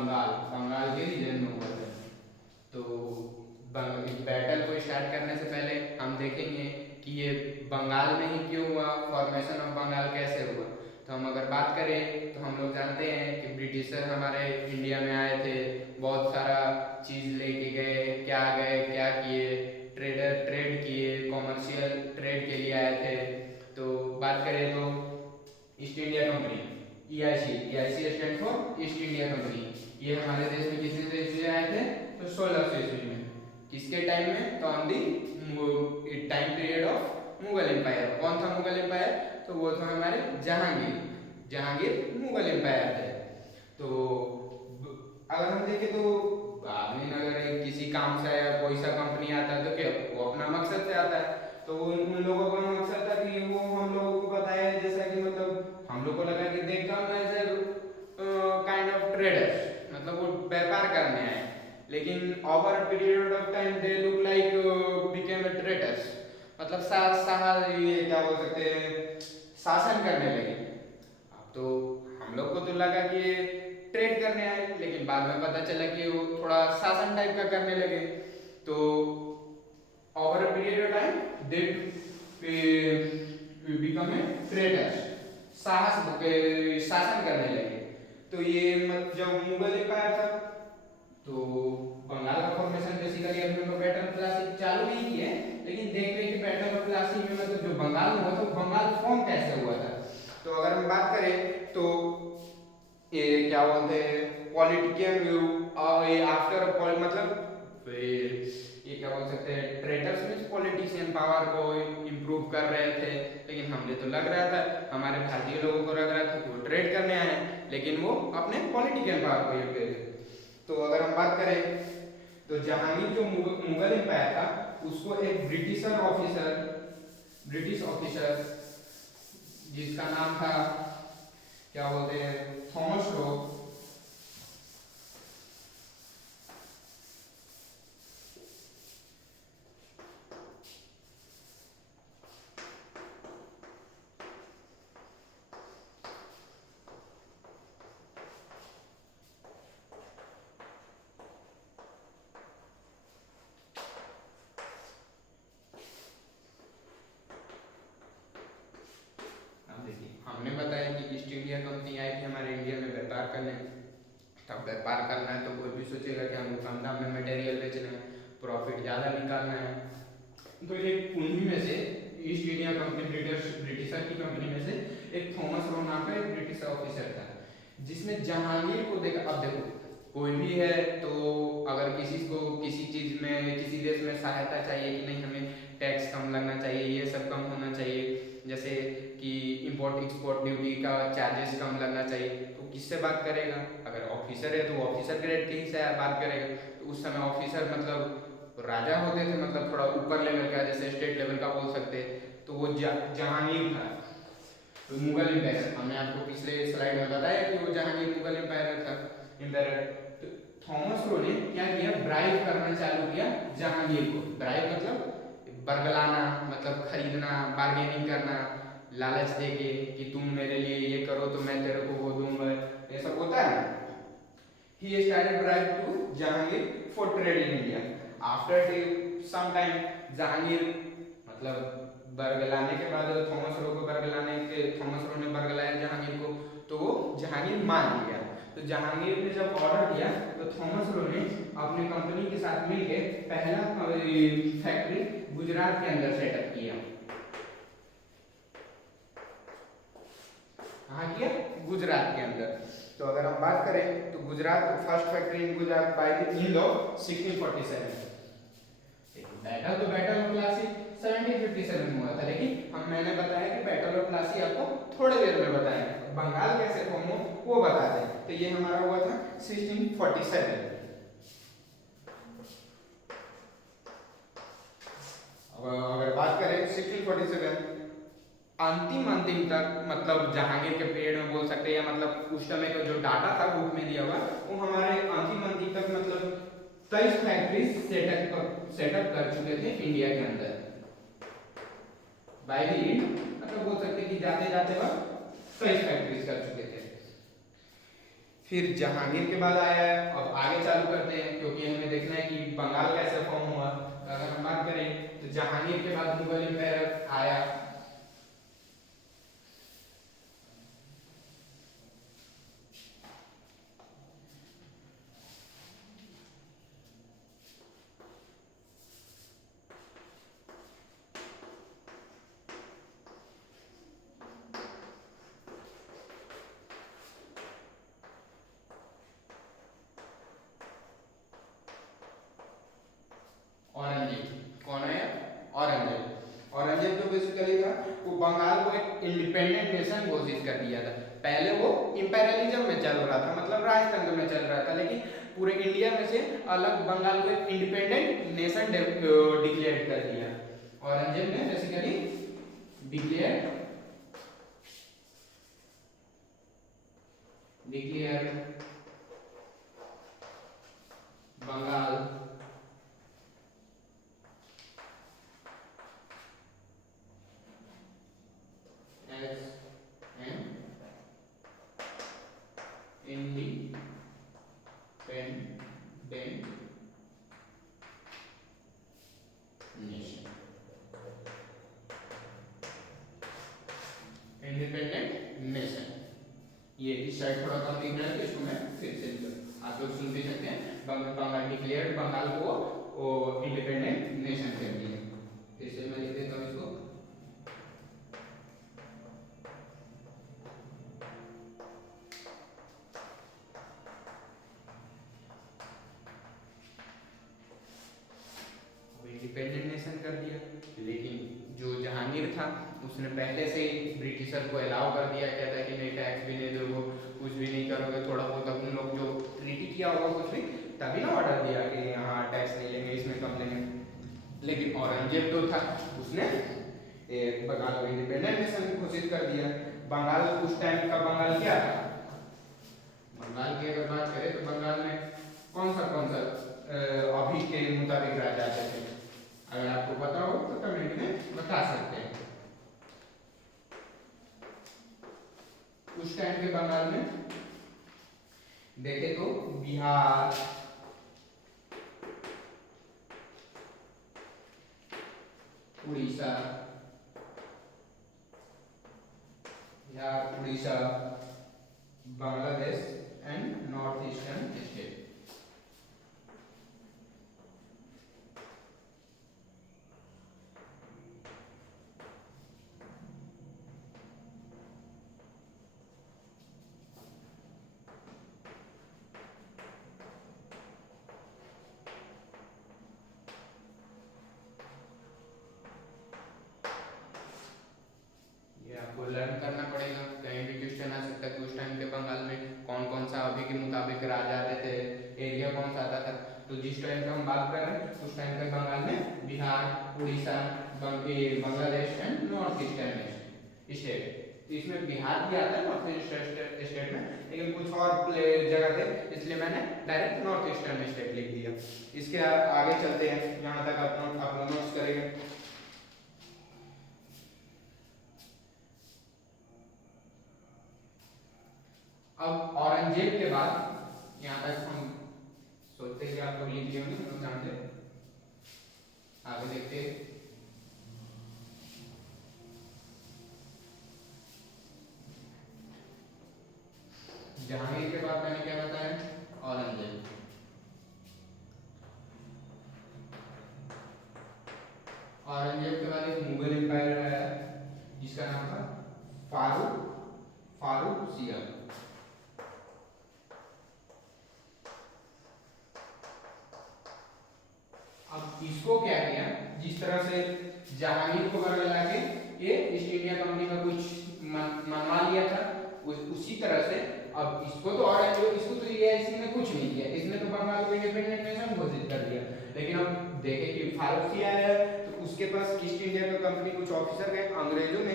बंगाल बंगाल के रीजन में हुआ था। तो बैटल को स्टार्ट करने से पहले हम देखेंगे कि ये बंगाल में ही क्यों हुआ, फॉर्मेशन ऑफ बंगाल कैसे हुआ। तो हम अगर बात करें तो हम लोग जानते हैं कि ब्रिटिशर हमारे इंडिया में आए थे, बहुत सारा चीज़ लेके क्या किए, ट्रेड किए, कॉमर्शियल ट्रेड के लिए आए थे। तो बात करें तो east India company, EIC, EIC stand for east India company, ये हमारे देश में कितने से ईस्वी आए थे, तो 1600 ईस्वी में। किसके टाइम में, तो on the time period of Mughal empire. कौन था मुगल एम्पायर, तो वो था हमारे जहांगीर, जहांगीर मुगल एम्पायर थे। तो अगर हम देखें तो बाद में अगर किसी काम से या कोई सा कंपनी आता है तो क्या वो अपना मकसद से आता है। तो उन लोगों का मकसद था कि वो हम लोगों को बताया, जैसा कि मतलब हम लोग को लगा कि they come as a kind of traders, मतलब वो व्यापार करने आए, लेकिन over period of time they look like became a traders, मतलब ये क्या बोल सकते हैं, शासन करने लगे। अब तो हम लोग को तो लगा कि ये ट्रेड करने आए, लेकिन बाद में पता चला कि वो थोड़ा शासन टाइप का करने लगे। तो over a period of time they become a traders, शासन करने लगे। तो ये जब मुगल एम्पायर था तो बंगाल का फॉर्मेशन बेसिकली अभी हम लोग बैटल ऑफ प्लासी चालू नहीं किए, लेकिन देख रहे हैं कि बैटल ऑफ प्लासी में मतलब जो बंगाल में हुआ था, बंगाल फॉर्म कैसे हुआ था। तो अगर हम बात करें तो ये क्या बोलते हैं, पॉलिटिशियन आफ्टर मतलब ये क्या बोल सकते हैं, ट्रेडर्स मीन्स पॉलिटिशियन पावर को इम्प्रूव कर रहे थे। लेकिन हमने तो लग रहा था, हमारे भारतीय लोगों को लग रहा था कि वो ट्रेड करने आए, लेकिन वो अपने पॉलिटिशियन पावर को यूज करते थे। तो अगर हम बात करें तो जहांगीर जो मुगल एम्पायर था, उसको एक ब्रिटिश ऑफिसर जिसका नाम था क्या बोलते हैं, थॉमस रो, हमने बताया कि ईस्ट इंडिया कंपनी आई थी हमारे इंडिया में व्यापार करने। तब व्यापार करना है तो कोई भी सोचेगा कि हमको कम दाम में मटेरियल बेचना है, प्रॉफिट ज़्यादा निकालना है। तो एक उन्हीं में से ईस्ट इंडिया कंपनी ब्रिटिशर की कंपनी में से एक थॉमस रो नाम का एक ब्रिटिश ऑफिसर था, जिसने जहांगीर को देखा। अब देखो कोई भी है तो अगर किसी को किसी चीज़ में किसी देश में सहायता चाहिए कि नहीं हमें टैक्स कम लगना चाहिए, ये सब कम होना चाहिए, जैसे कि इंपोर्ट एक्सपोर्ट ड्यूटी का चार्जेस कम लगना चाहिए, तो किससे बात करेगा। अगर ऑफिसर है तो ऑफिसर ग्रेड के ही से बात करेगा। तो उस समय ऑफिसर मतलब राजा होते थे, मतलब थोड़ा ऊपर लेवल का, जैसे स्टेट लेवल का बोल सकते हैं। तो वो जहांगीर था, तो मुगल एम्पायर, हमने आपको पिछले स्लाइड में बताया कि वो जहांगीर मुगल एम्पायर था, एम्पायर। तो थॉमस रो ने क्या किया, ब्राइब करना चालू किया जहांगीर को। ब्राइब मतलब बरगलाना, मतलब खरीदना, बार्गेनिंग करना, लालच देके कि तुम मेरे लिए ये करो तो मैं तेरे को वो दूंगा, ये सब होता है। He started bribe to Jahangir for trade in India. After some time, Jahangir मतलब बरगलाने के बाद थॉमस रो को थॉमस रो ने बरगलाया जहांगीर को, तो वो जहांगीर मान गया। तो जहांगीर ने जब ऑर्डर दिया तो थॉमस रो ने अपनी कंपनी के साथ मिलकर पहला फैक्ट्री गुजरात के अंदर सेटअप किया। कहाँ किया, गुजरात के अंदर। तो अगर हम बात करें तो Gujarat first factory in Gujarat by the end of 1647। Battle तो बैटल ऑफ प्लासी 1757 में हुआ था, लेकिन मैंने बताया कि बैटल ऑफ प्लासी आपको थोड़ी देर में बताया, बंगाल कैसे फॉर्म हो वो बता दें। तो ये हमारा हुआ था 1647। अब अगर बात करें 1647 अंतिम तक, मतलब जहांगीर के पीरियड में बोल सकते हैं, या मतलब उस समय का जो डाटा था बुक में दिया हुआ, वो हमारे अंतिम तक मतलब 23 फैक्ट्रीज सेटअप कर चुके थे इंडिया के अंदर बाय द एंड, मतलब बोल सकते हैं कि जाते जाते वक्त 23 फैक्ट्रीज कर चुके थे। फिर जहांगीर के बाद आया है। अब आगे चालू करते हैं क्योंकि हमें देखना है कि बंगाल कैसे फॉर्म हुआ। तो अगर हम बात करें तो जहांगीर के बाद मुगल एम्पायर आया। औरंगजेब कौन है? औरंगजेब। औरंगजेब जो बेसिकली था वो बंगाल को एक इंडिपेंडेंट नेशन घोषित कर दिया था। पहले वो इंपेरियलिज्म में चल रहा था, मतलब राजतंत्र में चल रहा था, लेकिन पूरे इंडिया में से अलग बंगाल को एक इंडिपेंडेंट नेशन डिक्लेयर कर दिया औरंगजेब ने basically declare Bengal as an independent nation। Independent nation, ये इस साइड थोड़ा कम दिख रहा है तो इसको मैं फिर से आप लोग सुन भी सकते हैं। बंगाल डिक्लेयर्ड बंगाल को इंडिपेंडेंट नेशन कर दिया। फिर से मैं लिख देता हूँ इसको। इंडिपेंडेंट नेशन कर दिया, लेकिन जो जहांगीर था उसने पहले से ही ब्रिटिशर को अलाउ कर दिया, कहता है कि नहीं टैक्स भी नहीं दोगे, कुछ भी नहीं करोगे, थोड़ा बहुत अपन लोग जो ट्रीटी किया होगा कुछ भी, तभी ना ऑर्डर दिया कि हाँ टैक्स नहीं लेंगे, इसमें कम लेंगे। लेकिन औरंगजेब जो था उसने बंगाल को इंडिपेंडेंट नेशन घोषित कर दिया। बंगाल उस टाइम का बंगाल क्या था? बंगाल की अगर बात करें तो बंगाल में कौन सा अभी के मुताबिक राजा आते थे? अगर आपको पता हो तो कमेंट में बता सकते हैं। उस टाइम के बंगाल में देखे तो Bihar, Orissa, Bangladesh and north eastern state. आपको लर्न करना पड़ेगा, कहीं भी क्वेश्चन आ सकता है कि उस टाइम के बंगाल में कौन कौन सा अभी के मुताबिक राजा आते थे, एरिया कौन सा आता था। तो जिस टाइम का हम बात कर रहे हैं उस टाइम के बंगाल में Bihar, Orissa, Bangladesh and north eastern state. तो इसमें बिहार भी आता है नॉर्थ ईस्टर्न स्टेट में, लेकिन कुछ और जगह थे इसलिए मैंने डायरेक्ट नॉर्थ ईस्टर्न स्टेट लिख दिया। इसके आगे चलते हैं, यहाँ तक आप नोट्स करेंगे। अब औरंगजेब के बाद यहाँ तक हम सोचते हैं कि आप लोग लिख लिए होंगे, हम जानते आगे देखते हैं। जहांगीर के बाद मैंने क्या बताया? औरंगजेब। औरंगजेब के बाद एक मुगल एम्पायर आया जिसका नाम था फारूक अब इसको क्या किया, जिस तरह से जहांगीर को बरगला के ये ईस्ट इंडिया कंपनी का कुछ मनवा लिया था, उसी तरह से अब इसको तो इसको तो ये इसने कुछ नहीं किया, इसने तो बंगाल को इंडिपेंडेंट नेशन घोषित कर दिया। लेकिन अब देखें कि फारूक है तो उसके पास ईस्ट इंडिया का कंपनी कुछ ऑफिसर गए, अंग्रेजों ने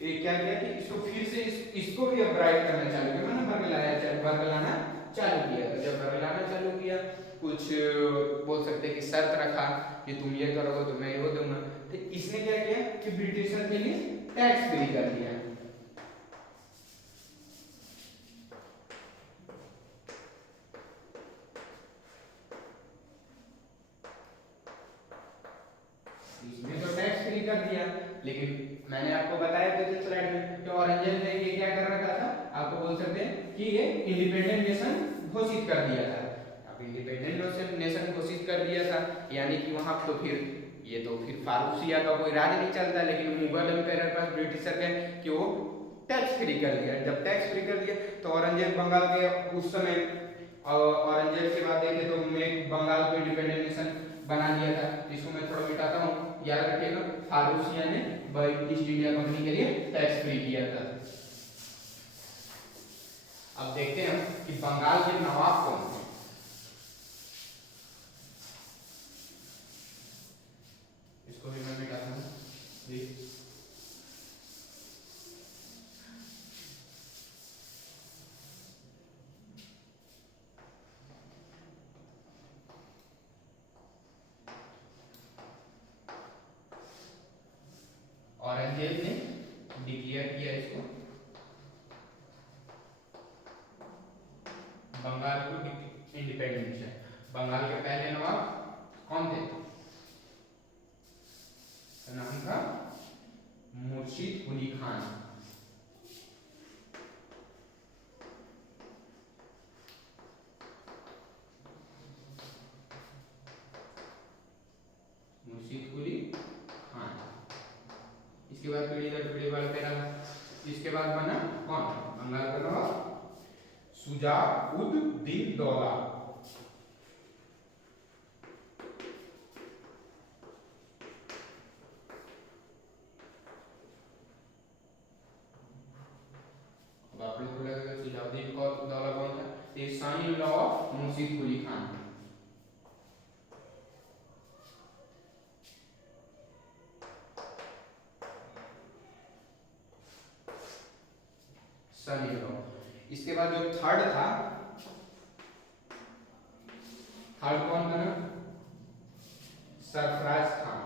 क्या किया कि इसको फिर से इसको भी अपग्रेड करना चालू किया, मैंने बरगलाना चालू किया। तो जब बरगलाना चालू किया, कुछ बोल सकते कि शर्त रखा कि तुम ये करोगे तो मैं वो दूंगा। तो इसने क्या किया कि ब्रिटिशर के लिए टैक्स फ्री कर दिया। दिया। लेकिन मैंने आपको बताया पिछले स्लाइड में कि औरंगजेब ने ये क्या कर रखा था, आपको बोल सकते हैं कि ये इंडिपेंडेंट नेशन घोषित कर दिया था। अब इंडिपेंडेंट नेशन घोषित कर दिया था यानी कि वहां तो फिर ये तो फिर फारूसिया का कोई राज नहीं चलता, लेकिन मुगल एम्पायर के पास ब्रिटिशर के कि वो टैक्स फ्री कर दिया। जब टैक्स फ्री कर दिया तो औरंगजेब बंगाल के उस समय औरंगजेब के बाद देखे तो बंगाल को इंडिपेंडेंट नेशन बना दिया था। इसको मैं थोड़ा मिटाता हूँ, याद रखिएगा फारूसिया ने ईस्ट इंडिया कंपनी के लिए टैक्स फ्री किया था। अब देखते हैं कि बंगाल के नवाब कौन थे। इसको भी मैं मिटाता हूँ। औरंगजेब ने डिक्लेयर किया इसको बंगाल को इंडिपेंडेंस है। बंगाल के पहले नवाब कौन थे? नाम था मुर्शिद कुली खान। मुर्शिद कुली खान। इसके बाद पीढ़ी दर पीढ़ी बढ़ते रहा। इसके बाद बना कौन बंगाल का नवाब? शुजा-उद-दीन दौला। अब आप लोग को लगेगा शुजा-उद-दीन दौला कौन था? ये सन इन लॉ ऑफ मुर्शिद कुली खान। सन इन लॉ। इसके बाद जो थर्ड था, थर्ड कौन बना? सरफराज खान।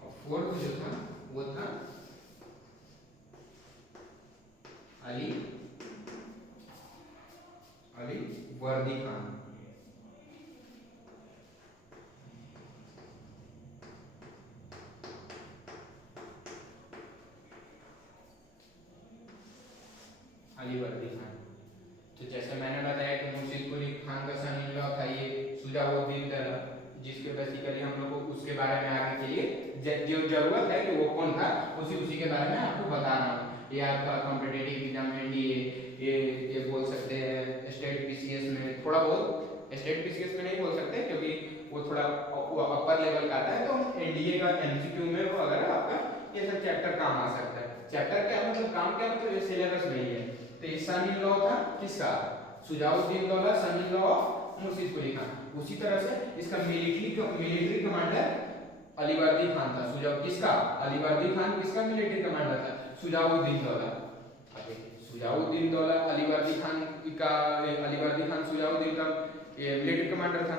और फोर्थ जो था वो था अली वर्दी खान। अली वर्दी खान। तो जैसे मैंने बताया कि मुर्शिद कुली खान का सन इन लॉ था ये शुजा-उद-दीन दौला, जिसके बेसिकली हम लोग को उसके बारे में आगे के लिए जो जरूरत है कि वो कौन था उसी के बारे में आपको बता रहा हूँ। ये आपका कॉम्पिटेटिव एग्जाम में ये बोल सकते हैं स्टेट पीसीएस में, थोड़ा बहुत स्टेट पीसीएस में नहीं बोल सकते क्योंकि वो थोड़ा अपर लेवल का आता है, तो एनडीए का एमसीक्यू में वो अगर आपका ये सब चैप्टर काम आ सकता है। चैप्टर क्या मतलब काम क्या मतलब ये सिलेबस नहीं है। तो ये सन इन लॉ था किसका? शुजा-उद-दीन दौला, सन इन लॉ ऑफ मुर्शिद कुली खान। उसी तरह से इसका military commander Ali Vardi Khan था। किसका? अली वर्दी खान किसका मिलिट्री कमांडर था? शुजा-उद-दीन दौला। शुजा-उद-दीन दौला अली वर्दी खान शुजा-उद-दीन का मिलिट्री कमांडर था।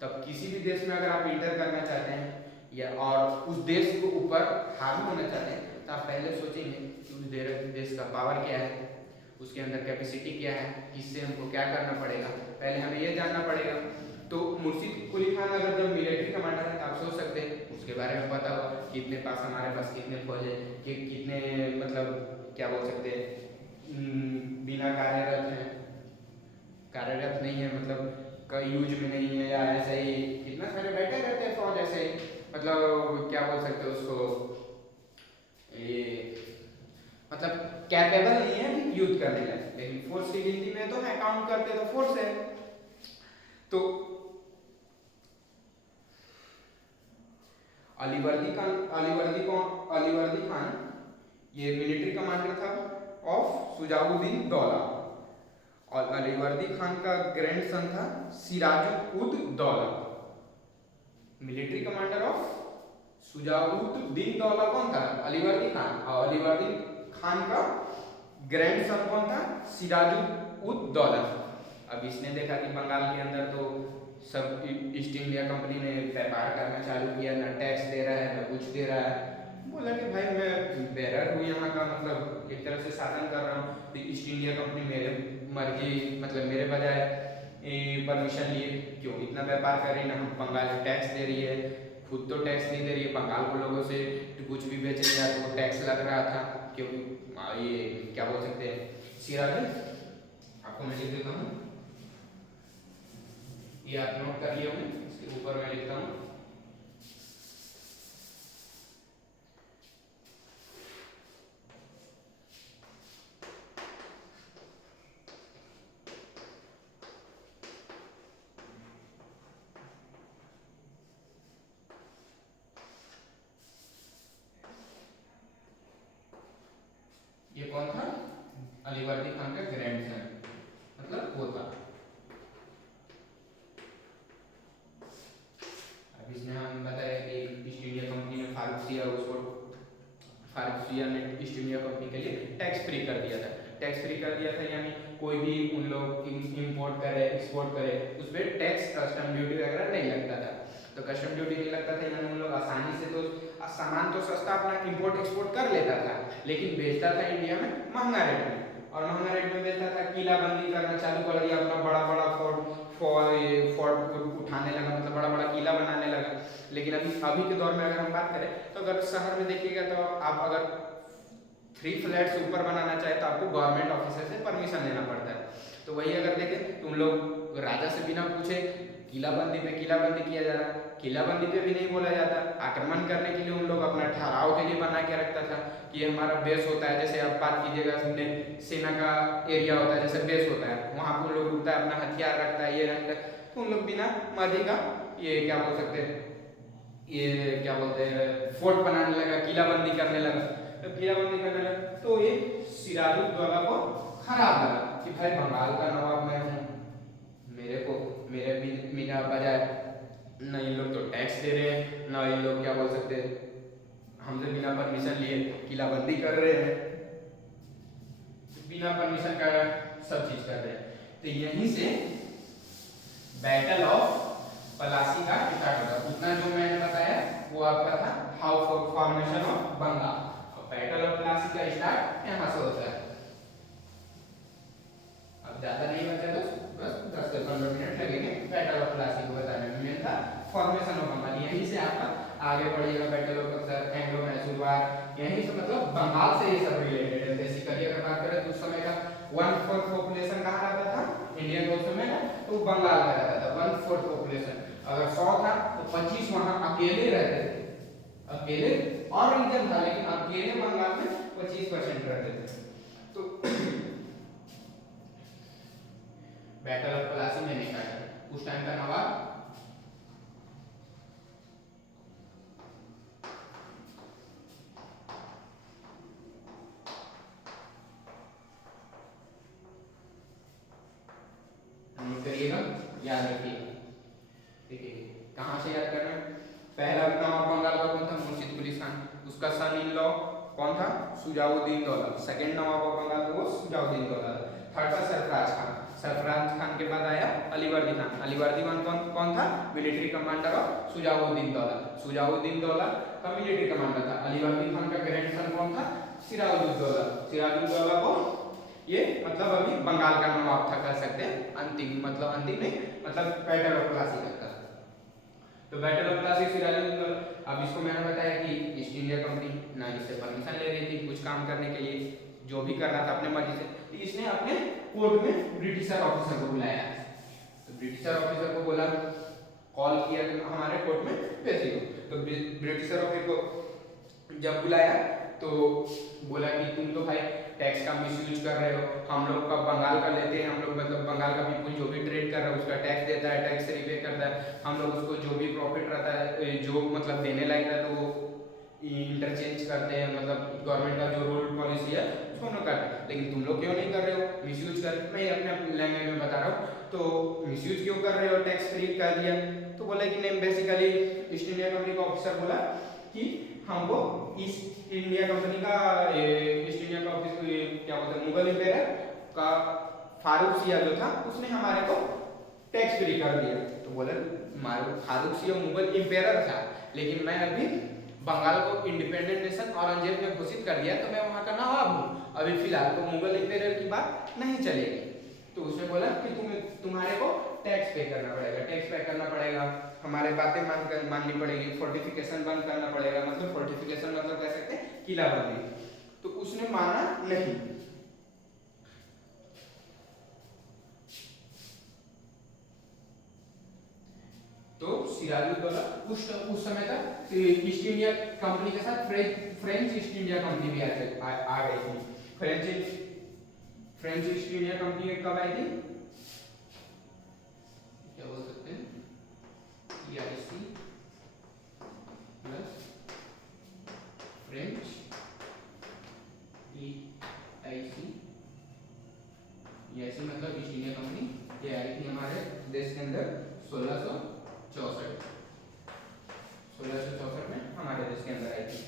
तब किसी भी देश में अगर आप इंटर करना चाहते हैं या और उस देश के ऊपर हावी होना चाहते हैं तो आप पहले सोचेंगे कि उस देश का पावर क्या है, उसके अंदर कैपेसिटी क्या है, किससे हमको क्या करना पड़ेगा, पहले हमें ये जानना पड़ेगा। तो मुर्शिद कुली खान अगर जब मिलिट्री कमांडर है तो आप सोच सकते हैं उसके बारे में पता हो कितने पास हमारे पास कितने फौज है, कि कितने मतलब क्या बोल सकते हैं बिना कार्यरत नहीं है, मतलब कई यूज में नहीं है या ऐसे ही कितना सारे बैठे रहते हैं फौज ऐसे ही, मतलब क्या बोल सकते हैं उसको, ये मतलब कैपेबल नहीं है युद्ध करने का। लेकिन फोर्स की गिनती में तो है, काउंट करते तो फोर्स है। तो अली वर्दी खान ये मिलिट्री कमांडर था ऑफ शुजा-उद-दीन दौला, और अली वर्दी खान का ग्रैंडसन था Siraj-ud-Daulah. Military commander of Shuja-ud-din Daula कौन था? अली वर्दी खान। और अली वर्दी खान का ग्रैंडसन कौन था? सिराजुद्दौला। अब इसने देखा कि बंगाल के अंदर तो सब ईस्ट इंडिया कंपनी ने व्यापार करना चालू किया, ना टैक्स दे रहा है ना कुछ दे रहा है। बोला कि भाई मैं बेरर हूँ यहाँ का, मतलब एक तरह से शासन कर रहा हूँ, तो ईस्ट इंडिया कंपनी मर्जी मतलब मेरे बजाय परमिशन लिए क्यों इतना व्यापार कर रही ना, हम बंगाल टैक्स दे रही है, खुद तो टैक्स नहीं दे रही है, बंगाल को लोगों से कुछ भी बेच लिया तो वो टैक्स लग रहा था। क्योंकि ये क्या बोल सकते हैं सिराज, आपको मैं लिख देता हूँ, ये आप नोट कर लिए होंगे, इसके ऊपर मैं लिखता हूँ। ये कौन था? अली वर्दी खान का ग्रैंडसन, मतलब वो था। अब इसमें हम बताया कि ईस्ट इंडिया कंपनी ने फारूखसिया ने ईस्ट इंडिया कंपनी के लिए टैक्स फ्री कर दिया था। टैक्स फ्री कर दिया था यानी कोई भी उन लोग इंपोर्ट करे एक्सपोर्ट करे उस पर टैक्स कस्टम ड्यूटी वगैरह नहीं लगता था। तो कस्टम ड्यूटी नहीं लगता था यानी उन लोग आसानी से तो सामान तो सस्ता अपना इंपोर्ट एक्सपोर्ट कर लेता था, लेकिन बेचता था इंडिया में महंगा रेट में, और महंगा रेट में बेचता था। किलाबंदी करना चालू कर दिया, अपना बड़ा बड़ा फोर्ट उठाने लगा, मतलब बड़ा बड़ा किला बनाने लगा। लेकिन अभी के दौर में अगर हम बात करें तो अगर शहर में देखिएगा तो आप अगर 3 फ्लैट्स ऊपर बनाना चाहे तो आपको गवर्नमेंट ऑफिसर से परमिशन लेना पड़ता है। तो वही अगर देखें तो उन लोग राजा से बिना पूछे किलाबंदी पे किलाबंदी किया जा रहा है। किलाबंदी पे भी नहीं बोला जाता, आक्रमण करने के लिए उन लोग अपना ठहराव के लिए बना के रखता था कि हमारा बेस होता है। जैसे आप बात कीजिएगा अपने सेना का एरिया होता है, जैसे बेस होता है, वहाँ पर उन लोग रुकता है, अपना हथियार रखता है, ये रखता है। तो उन लोग बिना मर्जी का ये क्या बोल सकते हैं, ये क्या बोलते हैं फोर्ट बनाने लगा, किलाबंदी करने लगा। तो किलाबंदी करने लगा तो ये सिराजुद्दौला को खराब लगा कि भाई बंगाल का नवाब मैं हूँ, मेरे को मेरे बिना बजाय न इन लोग तो टैक्स दे रहे हैं, न इन लोग क्या बोल सकते हैं हमसे बिना परमिशन लिए किलाबंदी कर रहे हैं, बिना परमिशन का सब चीज कर रहे हैं। तो यहीं से बैटल ऑफ पलासी का स्टार्ट होता है। उतना जो मैंने बताया वो आपका था how formation of Bengal. Battle of Plassey का स्टार्ट यहाँ से होता है। अब ज्यादा नहीं बचा तो बस 10 से 15 मिनट लगेंगे बैटल ऑफ पलासी को बताने में। मेन था फॉर्मेशन ऑफ बंगाल, यहीं से आपका आगे बढ़िएगा battle of Buxar, Anglo Mysore war, यहीं से मतलब बंगाल से ये सब रिलेटेड है। बेसिकली अगर बात करें तो उस समय का 1/4 पॉपुलेशन कहाँ रहता था इंडिया के उस समय में, तो बंगाल में रहता था 1/4 पॉपुलेशन। अगर 100 था तो 25 वहां अकेले रहते थे, अकेले और रीजन था लेकिन अकेले बंगाल में 25% रहते थे। तो बैटल ऑफ पलासी में निकाला उस टाइम का नवाब नोट करिएगा, याद रखिएगा। ठीक है, कहाँ से याद करना है? पहला नवाब बंगाल का कौन था? मुर्शिद कुली खान। उसका सन इन लॉ कौन था? सुजाउद्दीन दौला। सेकंड नवाब ऑफ बंगाल का वो सुजाउद्दीन दौला। थर्ड था सरफराज खान। सरफराज खान के बाद आया अलीवर्दी खान। अलीवर्दी खान कौन था? Military commander of Shujauddin Daula. Shujauddin Daula का मिलिट्री कमांडर था। अलीवर्दी खान का ग्रैंडसन कौन था? सिराजुद्दौला। सिराजुद्दौला को ये मतलब अभी बंगाल का नवाब था कह सकते हैं, अंतिम मतलब अंतिम नहीं मतलब बैटल ऑफ प्लासी तक का। तो बैटल ऑफ प्लासी सिराजुद्दौला। अब इसको मैंने बताया कि ईस्ट इंडिया कंपनी ना इससे परमिशन ले रही थी कुछ काम करने के लिए, जो भी कर रहा था अपने मर्जी से। तो इसने अपने कोर्ट में ब्रिटिशर ऑफिसर को बुलाया। तो ब्रिटिशर ऑफिसर को बोला, कॉल किया कि हमारे कोर्ट में पेश हो। तो ब्रिटिशर ऑफिसर को जब बुलाया तो बोला कि तुम तो भाई टैक्स का मिसयूज कर रहे हो, हम लोग का बंगाल का लेते हैं, हम लोग मतलब बंगाल का पीपुल जो भी ट्रेड कर रहा है उसका टैक्स देता है, टैक्स रिपे करता है, हम लोग उसको जो भी प्रॉफिट रहता है जो मतलब देने लायक है तो वो इंटरचेंज करते हैं, मतलब गवर्नमेंट का जो रूल पॉलिसी है उसको हम लोग करते हैं। लेकिन तुम लोग क्यों नहीं कर रहे हो, मिसयूज कर। मैं अपने लैंग्वेज में बता रहा हूँ, तो मिसयूज क्यों कर रहे हो, टैक्स फ्री कर दिया। तो बोला कि नहीं, बेसिकली ईस्ट इंडिया कंपनी का ऑफिसर बोला कि हमको ईस्ट इंडिया कंपनी का ईस्ट इंडिया का ऑफिस क्या बोलते हैं मुगल एम्पायर का फारूखसिया जो था उसने हमारे को टैक्स फ्री कर दिया। तो बोले फारूखसिया मुगल एम्पायर था लेकिन मैं अभी बंगाल को इंडिपेंडेंट नेशन औरंगजेब ने घोषित कर दिया तो मैं वहां का नवाब हूँ, अभी फिलहाल तो मुगल एम्पायर की बात नहीं चलेगी। तो उसने बोला कि तुम्हारे को टैक्स पे करना पड़ेगा, टैक्स पे करना पड़ेगा, हमारे बातें माननी पड़ेगी, फोर्टिफिकेशन बंद करना पड़ेगा। मतलब फोर्टिफिकेशन मतलब कह सकते हैं किलाबंदी। तो उसने माना नहीं। तो सिराजुद्दौला उस समय तक ईस्ट इंडिया कंपनी के साथ फ्रेंच ईस्ट इंडिया कंपनी भी आ गई थी। फ्रेंच ईस्ट इंडिया कंपनी कब आई थी, क्या बोल सकते हैं, EIC plus French EIC, EIC मतलब ईस्ट इंडिया कंपनी, ये आई थी हमारे देश के अंदर 1664 में हमारे देश के अंदर आई थी।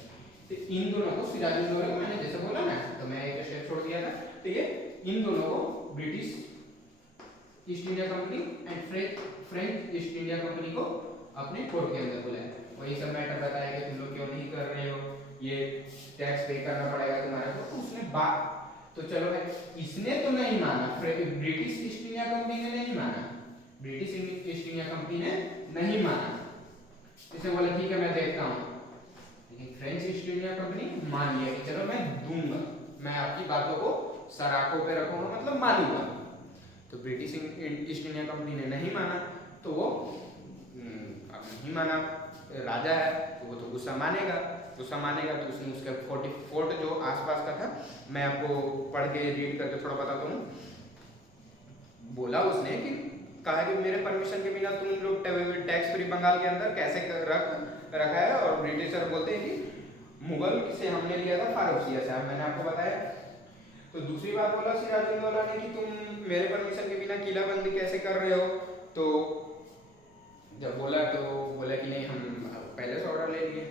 तो इन दोनों को सिराजुद्दौला को मैंने जैसे बोला ना, तो मैं एक स्टेप छोड़ दिया था, तो ये इन दोनों को British East India company and French east India Company को अपने कोर्ट के अंदर बुलाया। वही सब मैटर बताया कि तुम लोग क्यों नहीं कर रहे हो, ये टैक्स पे करना पड़ेगा तुम्हारे को। तो उसने बात, तो चलो भाई, इसने तो नहीं माना, ब्रिटिश ईस्ट इंडिया कंपनी ने नहीं माना, ब्रिटिश ईस्ट इंडिया कंपनी ने नहीं माना। इसे बोला ठीक है मैं देखता हूँ, लेकिन फ्रेंच ईस्ट इंडिया कंपनी मान लिया कि चलो मैं दूंगा, मैं आपकी बातों को सराखों पे रखूंगा, मतलब मानूंगा। तो ब्रिटिश ईस्ट इंडिया कंपनी ने नहीं माना, तो वो अब नहीं माना, राजा है तो वो तो गुस्सा मानेगा तो उसने उसका फोर्ट जो आसपास का था, मैं आपको पढ़ के रीड करके थोड़ा बताता हूँ। बोला उसने कि कहा कि मेरे परमिशन के बिना तुम लोग टैक्स फ्री बंगाल के अंदर कैसे रखा है। और ब्रिटिशर बोलते हैं कि मुगल से हमने लिया था फारूक साहब, मैंने आपको बताया। तो दूसरी बात बोला सिराजुद्दौला ने कि तुम मेरे परमिशन के बिना किलाबंदी कैसे कर रहे हो। तो जब बोला तो बोला कि नहीं हम पहले से ऑर्डर ले लिए।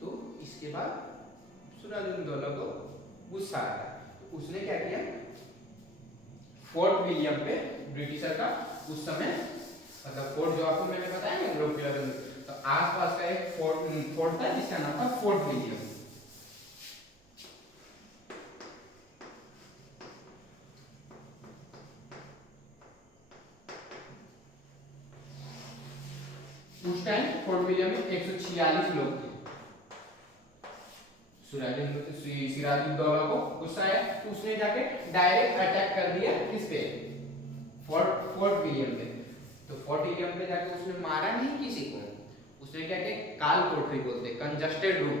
तो इसके बाद सिराजुद्दौला को गुस्सा आया, तो उसने क्या किया, फोर्ट विलियम पे ब्रिटिशर का उस समय, मतलब फोर्ट जो आपको मैंने बताया ना ग्लोब किलाबंदी, तो आसपास का एक फोर्ट था जिसका नाम था फोर्ट विलियम। उस टाइम फोर्ट विलियम में 146 लोग थे। सिराजुद्दौला को गुस्सा आया, तो उसने जाके डायरेक्ट अटैक कर दिया किस पे, फोर्ट विलियम पे। तो फोर्ट विलियम पे जाके उसने मारा नहीं किसी को, उसने क्या किया, काल कोठरी बोलते, कंजस्टेड रूम,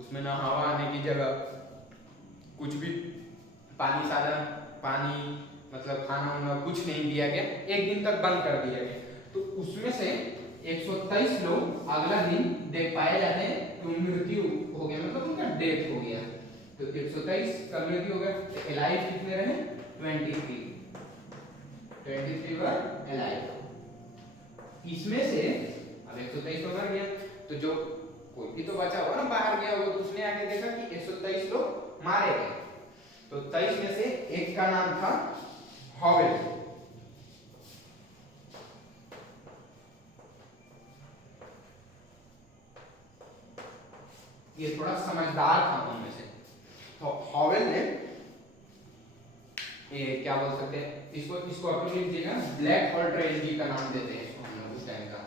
उसमें ना हवा आने की जगह, कुछ भी पानी साधन, पानी मतलब खाना वाना कुछ नहीं दिया गया, एक दिन तक बंद कर दिया गया। तो उसमें से 123 लोग अगला दिन देख पाए जाते हैं कि मृत्यु हो गया, मतलब उनका डेथ हो गया। तो 123 का मृत्यु हो गया, तो एलाइव कितने रहे, 23 वर एलाइव। इसमें से अब 123 तो मर गया, तो जो कोई भी तो बचा होगा ना, बाहर गया होगा, तो उसने आके देखा कि 123 लोग मारे गए। तो 23 में से एक का नाम था हॉवेल। ये थोड़ा समझदार था उनमें से। तो हॉवेल ने ये क्या बोल सकते हैं, इसको अपनी लीजिएगा, ब्लैक हॉल ट्रेजेडी का नाम देते हैं इसको हम लोग उस टाइम का।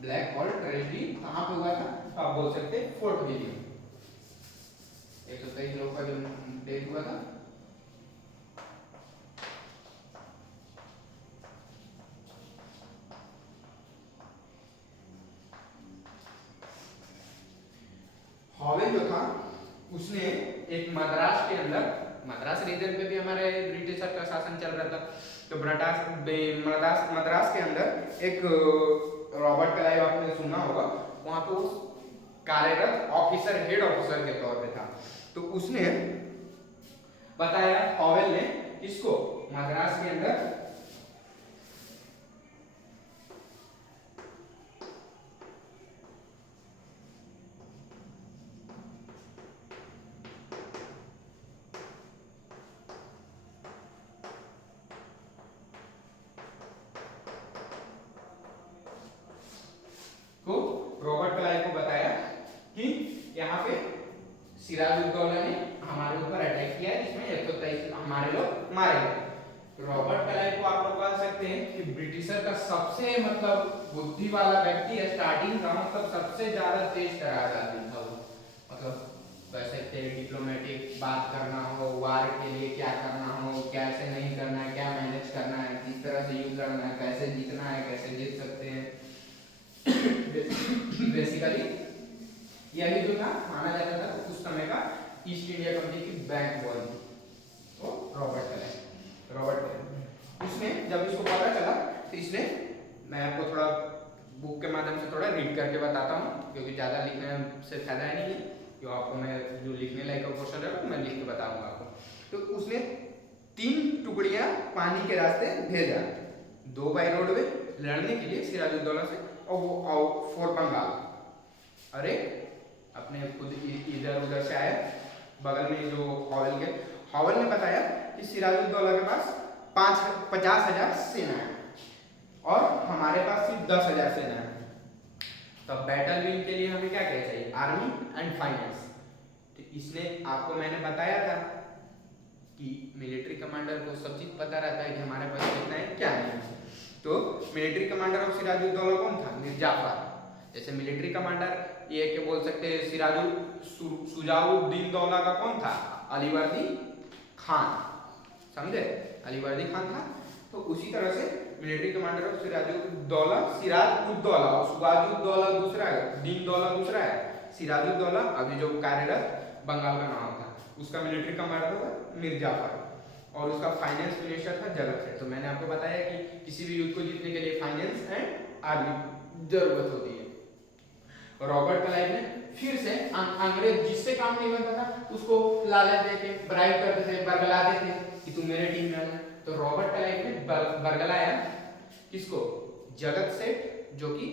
ब्लैक हॉल ट्रेजेडी कहाँ पे हुआ था, तो आप बोल सकते हैं फोर्ट विलियम। 123 लोगों का जो डेथ हुआ था। हॉवेल जो था उसने एक मद्रास के अंदर, मद्रास रीजन पे भी हमारे ब्रिटिशर का शासन चल रहा था, तो मद्रास के अंदर एक रॉबर्ट क्लाइव आपने सुना होगा, वहां पे उस कार्यरत ऑफिसर, हेड ऑफिसर के तौर पे था। तो उसने बताया, हॉवेल ने इसको मद्रास के अंदर सिराजुद्दौला ने हमारे ऊपर अटैक किया है, जिसमें 123 हमारे लोग मारे गए। रॉबर्ट क्लाइव को आप लोग कह सकते हैं कि ब्रिटिशर का सबसे मतलब बुद्धि वाला व्यक्ति है, स्टार्टिंग का मतलब सबसे ज्यादा तेज तर्रार आदमी था वो। मतलब कह सकते हैं डिप्लोमेटिक बात करना हो, वार के लिए क्या करना हो, कैसे नहीं करना है, क्या मैनेज करना है, किस तरह से युद्ध लड़ना है, कैसे जीतना है, कैसे जीत सकते हैं। बेसिकली यही जो था माना जाता था उस समय का ईस्ट इंडिया कंपनी की बैकबोन तो रॉबर्ट क्लाइव। रॉबर्ट क्लाइव उसने जब इसको पता चला तो इसने, मैं आपको थोड़ा बुक के माध्यम से थोड़ा रीड करके बताता हूँ क्योंकि ज़्यादा लिखने से फायदा है नहीं, जो आपको मैं जो लिखने लायक क्वेश्चन है मैं लिख के बताऊंगा आपको। तो उसने 3 टुकड़ियां पानी के रास्ते भेजा, 2 बाई रोडवे लड़ने के लिए सिराजुद्दौला से और वो फॉर बंगाल। अरे अपने खुद इधर उधर से आए, बगल में जो हॉवल के, हॉवल ने बताया कि सिराजुद्दौला के पास 50,000 सेना है और हमारे पास सिर्फ 10,000 सेना है। तो बैटल विन के लिए हमें क्या क्या चाहिए, आर्मी एंड फाइनेंस। तो इसने आपको मैंने बताया था कि मिलिट्री कमांडर को सब चीज पता रहता है कि हमारे पास कितना है क्या नहीं है। तो मिलिट्री कमांडर ऑफ सिराजुद्दौला कौन था, मीर जाफर। जैसे मिलिट्री कमांडर ये के बोल सकते हैं सुजाउद्दीन दौला का कौन था, अलीवर्दी खान, समझे, अलीवर्दी खान था। तो उसी तरह से military commander of Sirajuddaula Sirajuddaula और सुबाजुद्दौला दूसरा है, दीन दौला दूसरा है। सिराजुद्दौला अभी जो कार्यरत बंगाल का नाम था, उसका मिलिट्री कमांडर था मीर जाफर और उसका फाइनेंस मिनिस्टर था जगत है। तो मैंने आपको बताया कि किसी भी युद्ध को जीतने के लिए फाइनेंस एंड आर्मी जरूरत होती है। रॉबर्ट क्लाइव ने फिर से अंग्रेज जिससे काम नहीं बनता था उसको लालच देके ब्राइब करते थे, बरगलाते थे कि तुम मेरे टीम में आना। तो रॉबर्ट क्लाइव ने बरगलाया किसको, जगत सेठ जो कि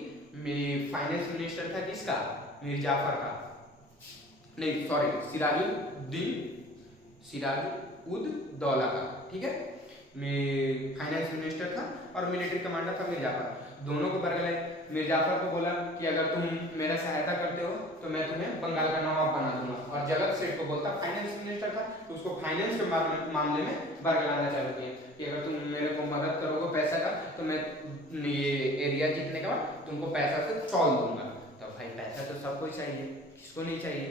फाइनेंस मिनिस्टर था किसका, मीर जाफर का, नहीं सॉरी सिराजुद्दौला का, ठीक है। फाइनेंस मिनिस्टर था और मिलिट्री कमांडर था मीर जाफर। दोनों को बरगलाए। मीर जाफर को बोला कि अगर तुम मेरा सहायता करते हो तो मैं तुम्हें बंगाल का नवाब बना दूंगा। और जगत सेठ को बोलता, फाइनेंस मिनिस्टर था तो उसको फाइनेंस के मामले में बरगलाना चालू किया कि अगर तुम मेरे को मदद करोगे पैसा का तो मैं ये एरिया जीतने के बाद तुमको पैसा से तौल दूंगा। तो भाई पैसा तो सबको ही चाहिए, किसको नहीं चाहिए।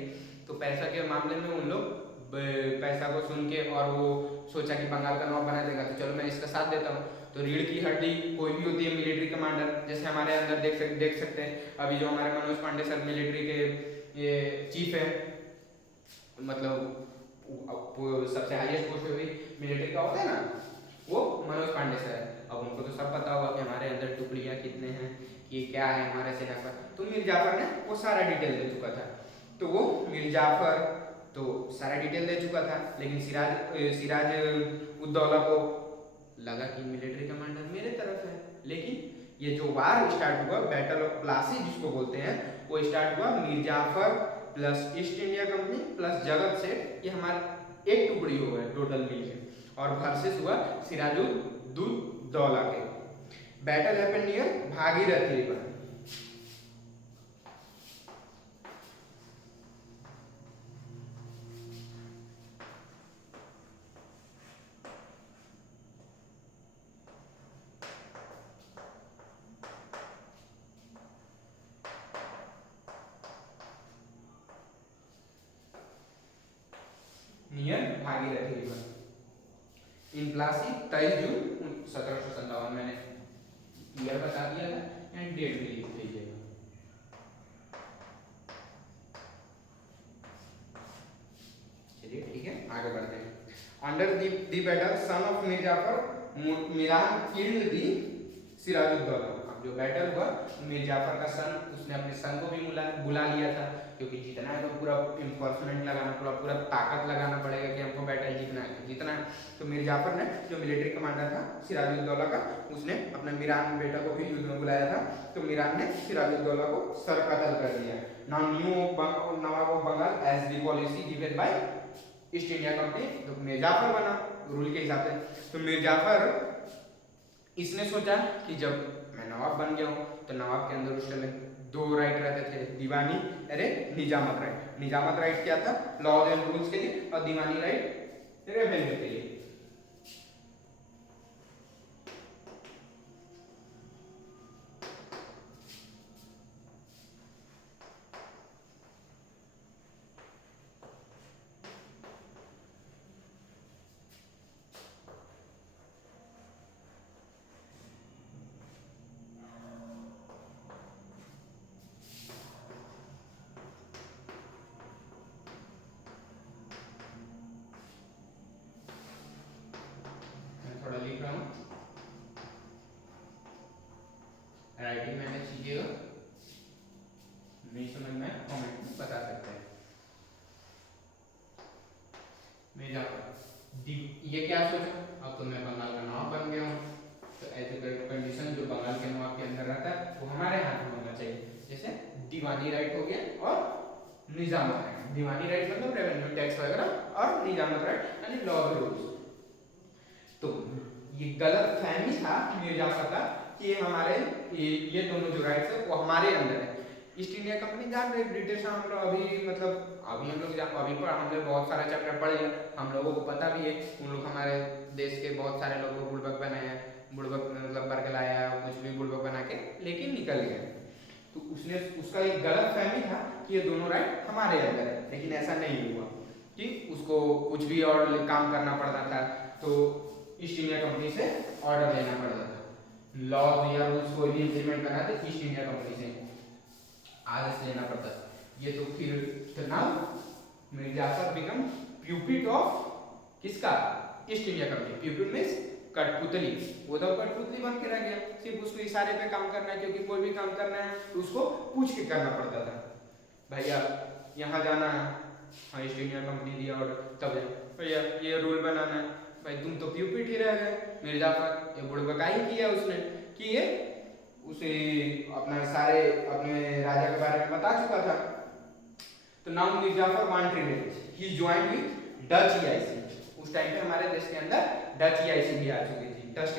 तो पैसा के मामले में उन लोग पैसा को सुन के और वो सोचा कि बंगाल का नवाब बना देगा तो चलो मैं इसका साथ देता हूँ। तो रीढ़ की हड्डी कोई भी होती है मिलिट्री कमांडर, जैसे हमारे अंदर देख सकते हैं अभी जो हमारे मनोज पांडे सर मिलिट्री के ये चीफ है, मतलब सबसे हाईएस्ट पोस्ट भी मिलिट्री का होता है ना, वो मनोज पांडे सर है। अब उनको तो सब पता होगा कि हमारे अंदर टुकड़ियाँ कितने हैं, कि क्या है हमारे सेना का। तो मीर जाफर ने वो सारा डिटेल दे चुका था। तो वो मीर जाफर तो सारा डिटेल दे चुका था, लेकिन सिराज उद्दौला को लगा कि मिलिट्री कमांडर मेरे तरफ है। लेकिन ये जो वार स्टार्ट हुआ, बैटल ऑफ प्लासी जिसको बोलते हैं, वो स्टार्ट हुआ Mir Jafar plus East India Company plus Jagat Seth, ये हमारे एक टुकड़ी हो गए टोटल मिलके, और वर्सेस हुआ सिराजुद्दौला के। Battle happened near Bhagirathi river. Near Bhagirathi river in Plassey 23 जून 1757। मैंने ईयर बता दिया था एंड डेट भी लिख दीजिएगा। चलिए ठीक है, आगे बढ़ते हैं। Under the battle son of Mir Jafar Miran killed the Siraj-ud-Daulah. अब जो बैटल हुआ मीर जाफर का सन, उसने अपने सन को भी बुला लिया था, क्योंकि जीतना है तो पूरा इन्फोर्समेंट लगाना, पूरा ताकत लगाना पड़ेगा कि हमको बैटल जीतना है। तो मीर जाफर ने जो मिलिट्री कमांडर था सिराजुद्दौला का, उसने अपने मिरान बेटा को भी युद्ध में बुलाया था। तो मिरान ने सिराजुद्दौला को सर कतल कर दिया। Now new nawab of Bengal as the policy given by East India Company. तो मीर जाफर बना रूल के हिसाब से। तो मीर जाफर इसने सोचा कि जब मैं नवाब बन गया हूँ तो नवाब के अंदर उस समय 2 राइट रहते थे, दीवानी अरे निजामत राइट। निजामत राइट क्या था, लॉज एंड रूल्स के लिए, और दीवानी राइट रेवेन्यू के लिए। लीजिएगा, नहीं समझ में कमेंट में बता सकते हैं। ये क्या सोचा, अब तो मैं बंगाल का नवाब बन गया हूँ, तो एजुकेट कंडीशन जो बंगाल के नवाब के अंदर रहता है वो हमारे हाथ में होना चाहिए। जैसे दीवानी राइट हो गया और निजामत राइट। दीवानी राइट मतलब रेवेन्यू टैक्स वगैरह और निजामत राइट यानी लॉ रूल्स। तो ये गलत फहमी था मिर्जाफर का कि हमारे ये दोनों जो राइट्स है वो हमारे अंदर है। ईस्ट इंडिया कंपनी जान रही ब्रिटिश हम लोग अभी मतलब अभी हम लोग अभी पर हम लोग बहुत सारा चैप्टर पढ़ लिया, हम लोगों को पता भी है उन लोग हमारे देश के बहुत सारे लोगों को बुड़बक बनाया, बुड़बक मतलब बरगलाया, कुछ भी बुड़बक बना के लेकिन निकल गया। तो उसने उसका एक गलत फहमी था कि ये दोनों राइट हमारे अंदर है, लेकिन ऐसा नहीं हुआ कि उसको कुछ भी और काम करना पड़ता था तो ईस्ट इंडिया कंपनी से ऑर्डर लेना पड़ता था। लॉज या रूल्स कोई भी इंप्लीमेंट करना था ईस्ट इंडिया कंपनी से आदेश लेना पड़ता था। ये तो फिर नाउ मिर्जाफर बिकम प्यूपिट ऑफ किसका, ईस्ट इंडिया कंपनी। प्यूपिट मींस कठपुतली, वो तो कठपुतली बन के रह गया, सिर्फ उसको इशारे पे काम करना है, क्योंकि कोई भी काम करना है तो उसको पूछ के करना पड़ता था। भैया यहाँ जाना है, हाँ ईस्ट इंडिया कंपनी दिया ऑर्डर, तब भैया ये रूल बनाना है, भाई तुम तो प्यूपिट ही रह गए। मिर्जाफर ये बुड़बकाई किया उसने कि ये उसे अपना सारे अपने राजा के बारे में बता चुका था। तो now Mir Jafar want revenge, he joined with Dutch EIC. उस टाइम पे हमारे देश के अंदर डच ईआईसी भी आ चुकी थी, डच